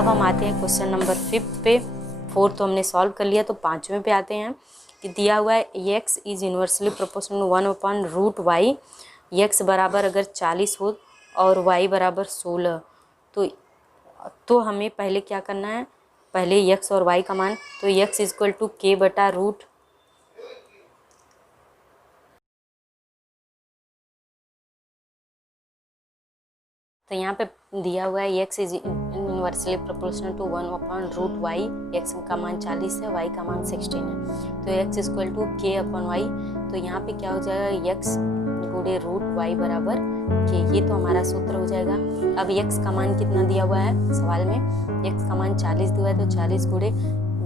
अब हम आते हैं क्वेश्चन नंबर 5 पे। 4 तो हमने सॉल्व कर लिया, तो 5वें पे आते हैं कि दिया हुआ है x is inversely proportional 1/√y। x बराबर अगर 40 हो और y बराबर 16, तो हमें पहले क्या करना है, पहले x और y का मान, तो x इक्वल टू k बटा रूट, तो यहाँ पे दिया हुआ है x is inversely proportional to 1/√y। x का मान 40 है, y का मान 16 है, तो x equal to k upon y। तो यहाँ पे क्या हो जाएगा, x गुणे रूट y बराबर k, ये तो हमारा सूत्र हो जाएगा। अब x का मान कितना दिया हुआ है सवाल में, x का मान 40 दिया है, तो 40 गुणे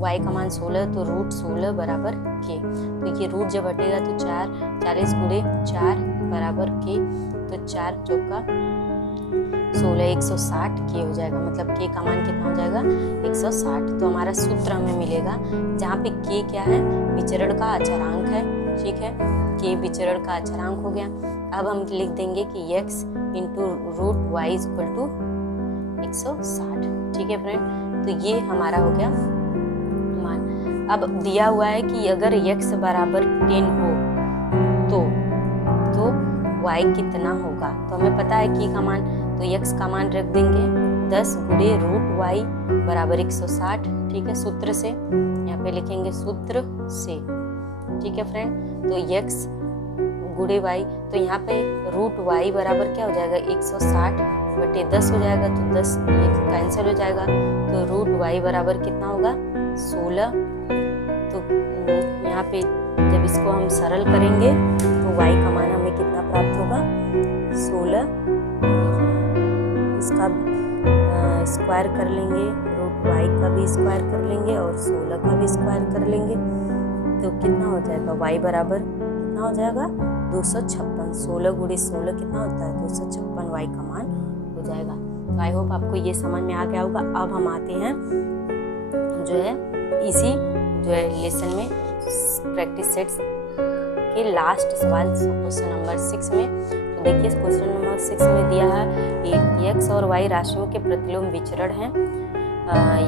y का मान 16, तो रूट 16 बराबर k। तो ये रूट जब हटेगा तो 40 गुणे 4 बराबर k, तो 4 चौका 16, 160 के हो जाएगा, मतलब के का मान कितना हो जाएगा 160। तो हमारा सूत्र हमें मिलेगा जहाँ पे के क्या है, विचरण का अचरांक है, ठीक है, के विचरण का अचरांक हो गया। अब हम लिख देंगे कि x into root y equal to 160, ठीक है फ्रेंड। तो ये हमारा हो गया मान। अब दिया हुआ है कि अगर x बराबर 10 हो तो y कितना होगा, तो हमें पता है कि का मान, तो x का मान रख देंगे 10 गुणे रूट y बराबर 160, ठीक है, सूत्र से यहाँ पे लिखेंगे सूत्र से, ठीक है फ्रेंड। तो x गुणे y, तो यहाँ पे रूट y बराबर क्या हो जाएगा 160 बटे 10 हो जाएगा, तो 10 कैंसिल हो जाएगा, तो रूट y बराबर कितना होगा 16। तो यहाँ पे जब इसको हम सरल करेंगे तो y का मान हमें कितना प्राप्त होगा 16, इसका स्क्वायर कर लेंगे, रूट y का भी स्क्वायर कर लेंगे और 16 का भी स्क्वायर कर लेंगे, तो कितना हो जाएगा y बराबर कितना हो जाएगा 256। 16 गुणे 16 कितना होता है 256, y का मान हो जाएगा। तो आई होप आपको ये समझ में आ गया होगा। अब हम आते हैं जो है इसी जो है लेसन में प्रैक्टिस सेट्स के लास्ट सवाल क्वेश्चन नंबर 6 में। तो देखिए क्वेश्चन नंबर 6 में दिया है x और y राशियों के प्रतिलोम विचरण हैं।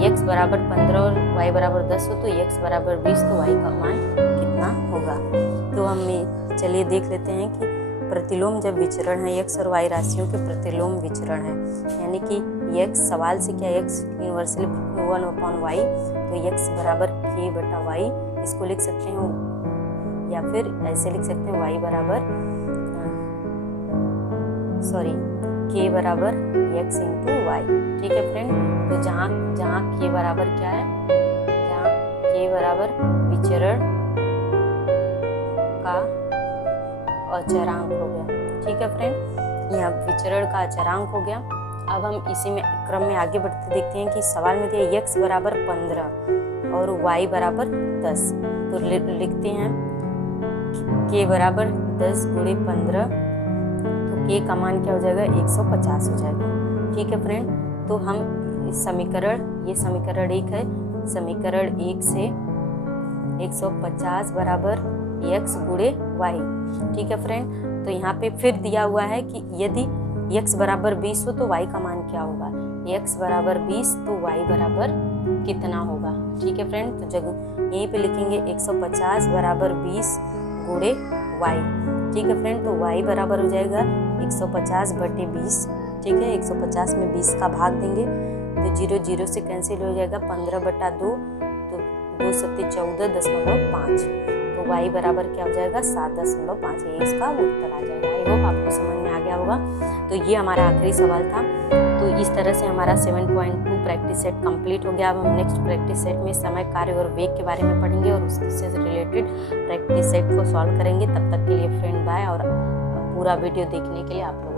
x बराबर 15 और y बराबर 10 हो तो x बराबर 20, तो y का मान कितना होगा। तो हम चलिए देख लेते हैं कि प्रतिलोम जब विचरण है, x और y राशियों के प्रतिलोम विचरण है, यानी कि x सवाल से क्या x इन्वर्सली 1/y, तो x बराबर k बटा y, इसको लिख सकते हैं, या फिर ऐसे लिख सकते हैं y बराबर k बराबर x इंटू y, ठीक है फ्रेंड। तो जहाँ k बराबर क्या है, जहाँ k बराबर विचरण का अचरांक हो गया, ठीक है फ्रेंड, यहाँ विचरण का अचरांक हो गया। अब हम इसी में क्रम में आगे बढ़ते देखते हैं कि सवाल में दिया x बराबर 15 और y बराबर 10, तो लिखते हैं k बराबर 10 गुणे 15, तो k का मान क्या हो जाएगा 150 हो जाएगा, ठीक है फ्रेंड। तो हम समीकरण, ये समीकरण 1 है, समीकरण 1 से 150 बराबर x गुणे y, ठीक है फ्रेंड। तो यहाँ पे फिर दिया हुआ है कि यदि x बराबर 20 हो तो y का मान क्या होगा, x बराबर 20 तो y बराबर कितना होगा, ठीक है फ्रेंड। तो जगह यहीं पे लिखेंगे 150 बराबर 20 गुणे y, ठीक है फ्रेंड। तो y बराबर हो जाएगा 150 बटे 20, ठीक है, 150 में 20 का भाग देंगे तो 0 0 से कैंसिल हो जाएगा, 15 बटा 2, तो 2 सत्ते 14.5, तो y बराबर क्या हो जाएगा 7.5, ये इसका उत्तर आ जाएगा। आई होप आपको समझ में आ गया होगा। तो ये हमारा आखिरी सवाल था। तो इस तरह से हमारा 7.2 प्रैक्टिस सेट कंप्लीट हो गया। अब हम नेक्स्ट प्रैक्टिस सेट में समय, कार्य और वेग के बारे में पढ़ेंगे और उससे रिलेटेड प्रैक्टिस सेट को सॉल्व करेंगे। तब तक के लिए फ्रेंड बाय, और पूरा वीडियो देखने के लिए आप लोग